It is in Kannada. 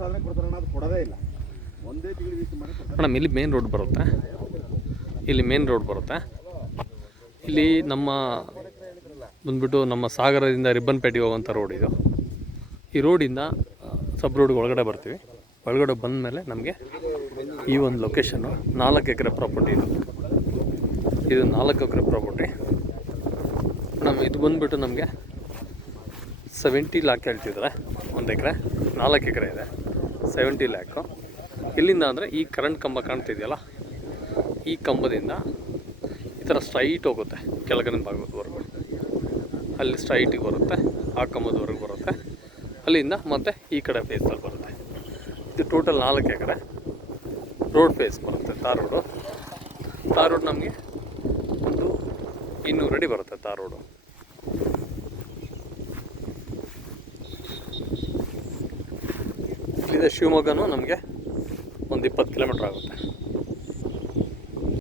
ಸಾಲನೆ ಕೊಡ್ತಾರೆ ಅಣ್ಣ, ಅದು ಕೊಡೋದೇ ಇಲ್ಲ. ಒಂದೇ ತಿಂಗಳು ವೀಸ್ ಮಾಡಿ ಕೊಡ್ತಾರೆ. ಮೇಡಮ್ ಇಲ್ಲಿ ಮೇನ್ ರೋಡ್ ಬರುತ್ತೆ, ಇಲ್ಲಿ ಮೇನ್ ರೋಡ್ ಬರುತ್ತೆ. ಇಲ್ಲಿ ನಮ್ಮ ಬಂದ್ಬಿಟ್ಟು ನಮ್ಮ ಸಾಗರದಿಂದ ರಿಬ್ಬನ್ಪೇಟೆಗೆ ಹೋಗುವಂಥ ರೋಡ್ ಇದು. ಈ ರೋಡಿಂದ ಸಬ್ ರೋಡ್ಗೆ ಒಳಗಡೆ ಬರ್ತೀವಿ. ಒಳಗಡೆ ಬಂದ ಮೇಲೆ ನಮಗೆ ಈ ಒಂದು ಲೊಕೇಶನ್ನು 4 ಎಕರೆ ಪ್ರಾಪರ್ಟಿ ಇದು 4 ಎಕರೆ ಪ್ರಾಪರ್ಟಿ. ಇದು ಬಂದುಬಿಟ್ಟು ನಮಗೆ 70 ಲ್ಯಾಕ್ ಹೇಳ್ತಿದ್ದಾರೆ. 1 ಎಕರೆ 4 ಎಕರೆ ಇದೆ, 70 ಲ್ಯಾಕು. ಇಲ್ಲಿಂದ ಅಂದರೆ ಈ ಕರೆಂಟ್ ಕಂಬ ಕಾಣ್ತಿದೆಯಲ್ಲ, ಈ ಕಂಬದಿಂದ ಈ ಥರ ಸ್ಟ್ರೈಟ್ ಹೋಗುತ್ತೆ ಕೆಳಗಡೆ ಭಾಗದವರೆಗೂ. ಅಲ್ಲಿ ಸ್ಟ್ರೈಟಿಗೆ ಬರುತ್ತೆ, ಆ ಕಂಬದವರೆಗೂ ಬರುತ್ತೆ. ಅಲ್ಲಿಂದ ಮತ್ತೆ ಈ ಕಡೆ ಫೇಸಲ್ಲಿ ಬರುತ್ತೆ. ಇದು ಟೋಟಲ್ 4 ಎಕರೆ ರೋಡ್ ಫೇಸ್ ಬರುತ್ತೆ. ತಾರ್ ರೋಡ್ ನಮಗೆ ಒಂದು 200 ಅಡಿ ಬರುತ್ತೆ ತಾರ್ ರೋಡು. ಇಲ್ಲಿಂದ ಶಿವಮೊಗ್ಗನೂ ನಮಗೆ ಒಂದು 20 ಕಿಲೋಮೀಟ್ರ್ ಆಗುತ್ತೆ.